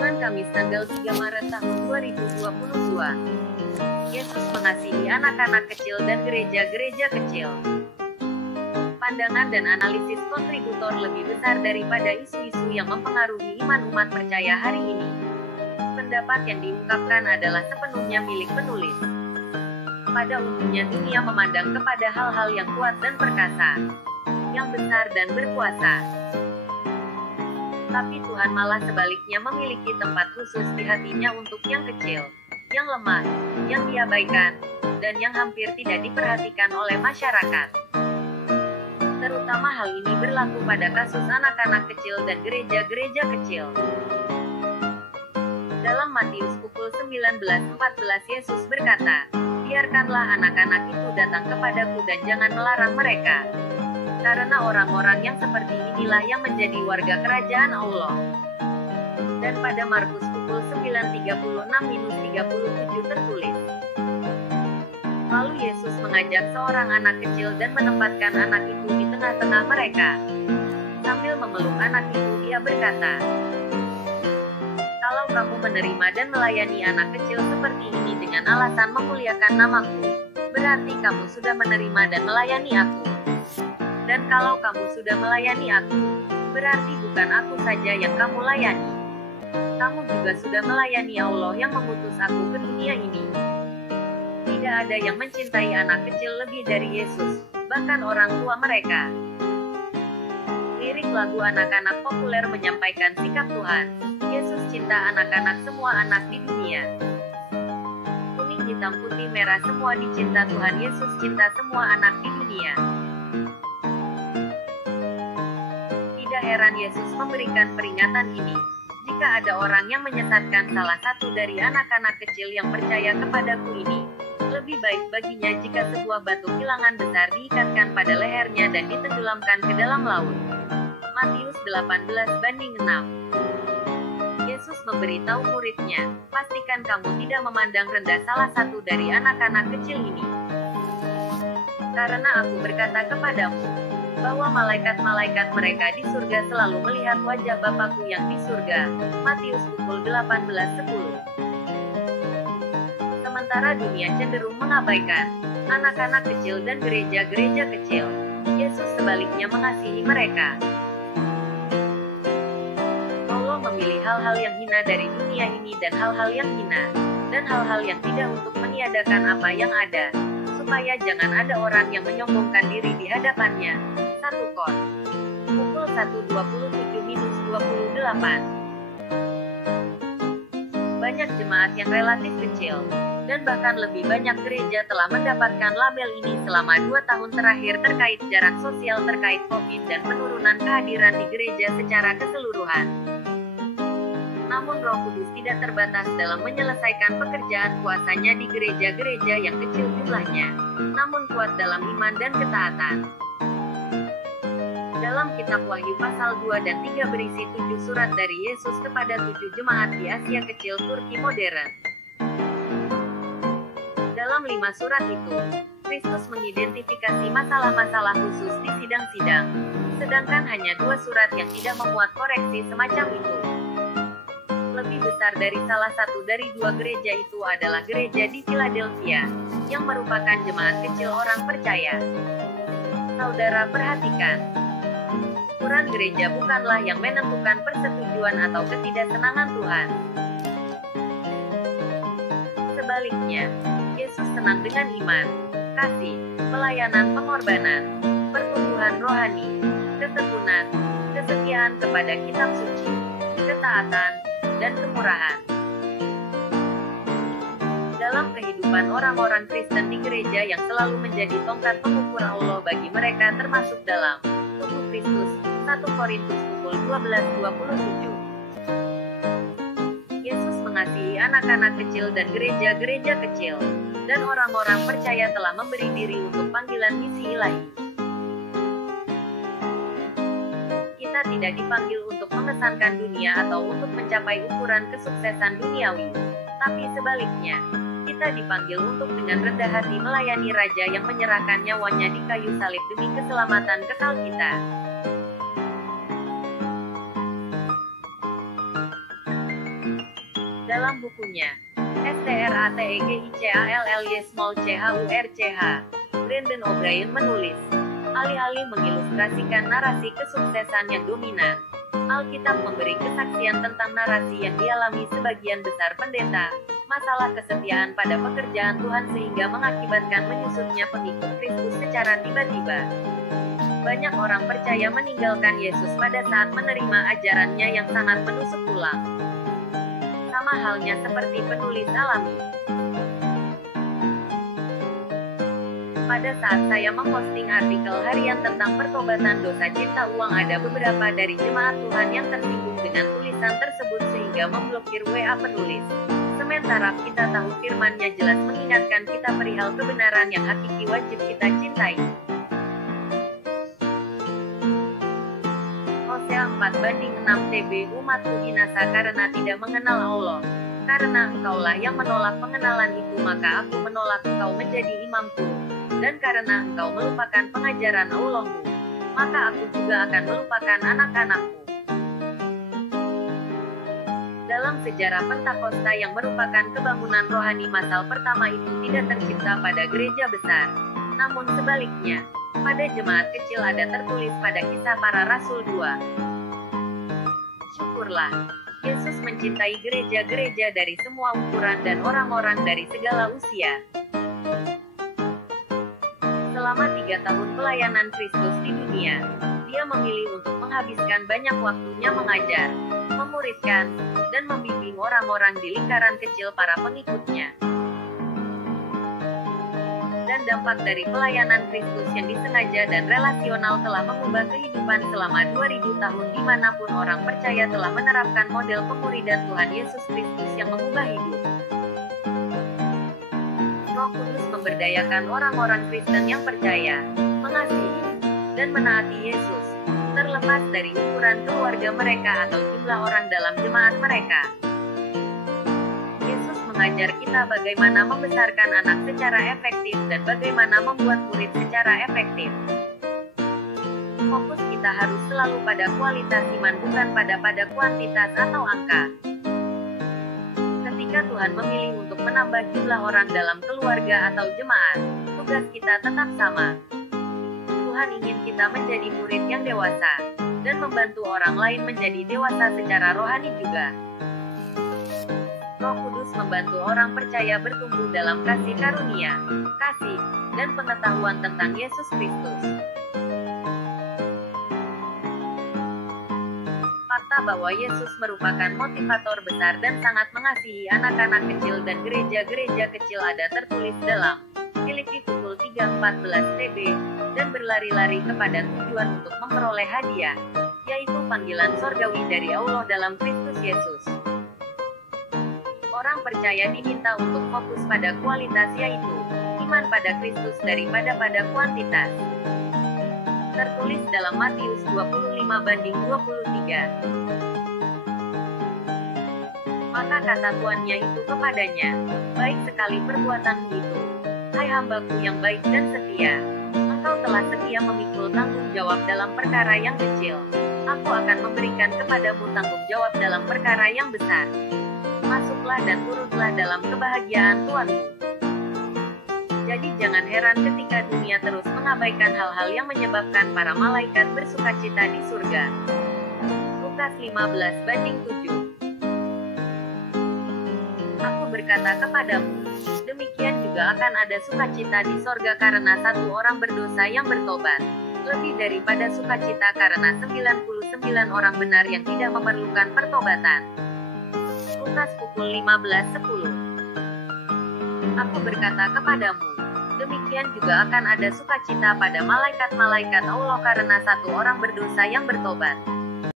Renungan Kamis tanggal 3 Maret tahun 2022. Yesus mengasihi anak-anak kecil dan gereja-gereja kecil. Pandangan dan analisis kontributor lebih besar daripada isu-isu yang mempengaruhi iman umat percaya hari ini. Pendapat yang diungkapkan adalah sepenuhnya milik penulis. Pada umumnya dunia memandang kepada hal-hal yang kuat dan perkasa, yang besar dan berkuasa. Tapi Tuhan malah sebaliknya memiliki tempat khusus di hatinya untuk yang kecil, yang lemah, yang diabaikan, dan yang hampir tidak diperhatikan oleh masyarakat. Terutama hal ini berlaku pada kasus anak-anak kecil dan gereja-gereja kecil. Dalam Matius pukul 19:14 Yesus berkata, "Biarkanlah anak-anak itu datang kepadaku dan jangan melarang mereka. Karena orang-orang yang seperti inilah yang menjadi warga kerajaan Allah." Dan pada Markus pukul 9:36-37 tertulis, "Lalu Yesus mengajak seorang anak kecil dan menempatkan anak itu di tengah-tengah mereka. Sambil memeluk anak itu dia berkata, 'Kalau kamu menerima dan melayani anak kecil seperti ini dengan alasan memuliakan namaku, berarti kamu sudah menerima dan melayani aku. Dan kalau kamu sudah melayani aku, berarti bukan aku saja yang kamu layani. Kamu juga sudah melayani Allah yang mengutus aku ke dunia ini.' Tidak ada yang mencintai anak kecil lebih dari Yesus, bahkan orang tua mereka." Lirik lagu anak-anak populer menyampaikan sikap Tuhan. Yesus cinta anak-anak, semua anak di dunia. Kuning, hitam, putih, merah, semua dicinta Tuhan. Yesus cinta semua anak di dunia. Tidak heran Yesus memberikan peringatan ini. Jika ada orang yang menyesatkan salah satu dari anak-anak kecil yang percaya kepadaku ini, lebih baik baginya jika sebuah batu bilangan besar diikatkan pada lehernya dan ditenggelamkan ke dalam laut. Matius 18:6. Yesus memberitahu muridnya, "Pastikan kamu tidak memandang rendah salah satu dari anak-anak kecil ini. Karena aku berkata kepadamu, bahwa malaikat-malaikat mereka di surga selalu melihat wajah Bapakku yang di surga." Matius pukul 18:10. Sementara dunia cenderung mengabaikan anak-anak kecil dan gereja-gereja kecil, Yesus sebaliknya mengasihi mereka. Allah memilih hal-hal yang hina dari dunia ini dan hal-hal yang hina, dan hal-hal yang tidak untuk meniadakan apa yang ada, supaya jangan ada orang yang menyombongkan diri di hadapannya. 1 Kor. Pukul 1:27-28. Banyak jemaat yang relatif kecil, dan bahkan lebih banyak gereja telah mendapatkan label ini selama 2 tahun terakhir terkait jarak sosial terkait COVID dan penurunan kehadiran di gereja secara keseluruhan. Namun Roh Kudus tidak terbatas dalam menyelesaikan pekerjaan kuasanya di gereja-gereja yang kecil jumlahnya, namun kuat dalam iman dan ketaatan. Dalam kitab Wahyu pasal 2 dan 3 berisi 7 surat dari Yesus kepada 7 jemaat di Asia Kecil Turki modern. Dalam 5 surat itu, Kristus mengidentifikasi masalah-masalah khusus di sidang-sidang, sedangkan hanya 2 surat yang tidak memuat koreksi semacam itu. Lebih besar dari salah satu dari 2 gereja itu adalah gereja di Philadelphia, yang merupakan jemaat kecil orang percaya. Saudara perhatikan, ukuran gereja bukanlah yang menentukan persetujuan atau ketidaksenangan Tuhan. Sebaliknya, Yesus senang dengan iman, kasih, pelayanan, pengorbanan, pertumbuhan rohani, ketekunan, kesetiaan kepada kitab suci, ketaatan, dan kemurahan. Dalam kehidupan orang-orang Kristen di gereja yang selalu menjadi tongkat pengukur Allah bagi mereka termasuk dalam tubuh Kristus. 1 Korintus pukul 12:27. Yesus mengasihi anak-anak kecil dan gereja-gereja kecil, dan orang-orang percaya telah memberi diri untuk panggilan misi ilahi. Kita tidak dipanggil untuk mengesankan dunia atau untuk mencapai ukuran kesuksesan duniawi, tapi sebaliknya, kita dipanggil untuk dengan rendah hati melayani Raja yang menyerahkan nyawanya di kayu salib demi keselamatan kekal kita. Dalam bukunya, Strategicall Small Church, Brandon O'Brien menulis, alih-alih mengilustrasikan narasi kesuksesan yang dominan, Alkitab memberi kesaksian tentang narasi yang dialami sebagian besar pendeta, masalah kesetiaan pada pekerjaan Tuhan sehingga mengakibatkan menyusutnya pengikut Kristus secara tiba-tiba. Banyak orang percaya meninggalkan Yesus pada saat menerima ajarannya yang sangat menusuk tulang. Sama halnya seperti penulis alami. Pada saat saya memposting artikel harian tentang pertobatan dosa cinta uang, ada beberapa dari jemaat Tuhan yang tersinggung dengan tulisan tersebut sehingga memblokir WA penulis. Sementara kita tahu firman-Nya jelas mengingatkan kita perihal kebenaran yang hakiki wajib kita cintai. Hosea 4:6 TB Umatku binasa karena tidak mengenal Allah. Karena engkaulah yang menolak pengenalan itu, maka aku menolak engkau menjadi imamku. Dan karena engkau melupakan pengajaran Allahmu, maka aku juga akan melupakan anak-anakmu. Dalam sejarah Pentakosta yang merupakan kebangunan rohani masal pertama itu tidak tercipta pada gereja besar. Namun sebaliknya, pada jemaat kecil ada tertulis pada Kisah Para Rasul 2. Syukurlah, Yesus mencintai gereja-gereja dari semua ukuran dan orang-orang dari segala usia. Selama 3 tahun pelayanan Kristus di dunia, Dia memilih untuk menghabiskan banyak waktunya mengajar, memuridkan, dan membimbing orang-orang di lingkaran kecil para pengikutnya. Dan dampak dari pelayanan Kristus yang disengaja dan relasional telah mengubah kehidupan selama 2000 tahun dimanapun orang percaya telah menerapkan model pemuridan Tuhan Yesus Kristus yang mengubah hidup. Roh Kudus memberdayakan orang-orang Kristen yang percaya, mengasihi, dan menaati Yesus, terlepas dari ukuran keluarga mereka atau jumlah orang dalam jemaat mereka. Yesus mengajar kita bagaimana membesarkan anak secara efektif dan bagaimana membuat murid secara efektif. Fokus kita harus selalu pada kualitas iman, bukan pada kuantitas atau angka. Ketika Tuhan memilih untuk menambah jumlah orang dalam keluarga atau jemaat, tugas kita tetap sama. Tuhan ingin kita menjadi murid yang dewasa, dan membantu orang lain menjadi dewasa secara rohani juga. Roh Kudus membantu orang percaya bertumbuh dalam kasih karunia, kasih, dan pengetahuan tentang Yesus Kristus. Fakta bahwa Yesus merupakan motivator besar dan sangat mengasihi anak-anak kecil dan gereja-gereja kecil ada tertulis dalam Filipi pukul 3:14 TB, dan berlari-lari kepada tujuan untuk memperoleh hadiah, yaitu panggilan sorgawi dari Allah dalam Kristus Yesus. Orang percaya diminta untuk fokus pada kualitas, yaitu iman pada Kristus daripada pada kuantitas. Tertulis dalam Matius 25:23. Maka kata tuannya itu kepadanya, baik sekali perbuatanmu itu, hai hambaku yang baik dan setia. Engkau telah setia memikul tanggung jawab dalam perkara yang kecil. Aku akan memberikan kepadamu tanggung jawab dalam perkara yang besar. Masuklah dan turutlah dalam kebahagiaan Tuhanmu. Jadi jangan heran ketika dunia terus mengabaikan hal-hal yang menyebabkan para malaikat bersukacita di surga. Lukas 15:7. Aku berkata kepadamu, demikian juga akan ada sukacita di sorga karena satu orang berdosa yang bertobat, lebih daripada sukacita karena 99 orang benar yang tidak memerlukan pertobatan. Lukas pukul 15:10. Aku berkata kepadamu, demikian juga akan ada sukacita pada malaikat-malaikat Allah karena satu orang berdosa yang bertobat,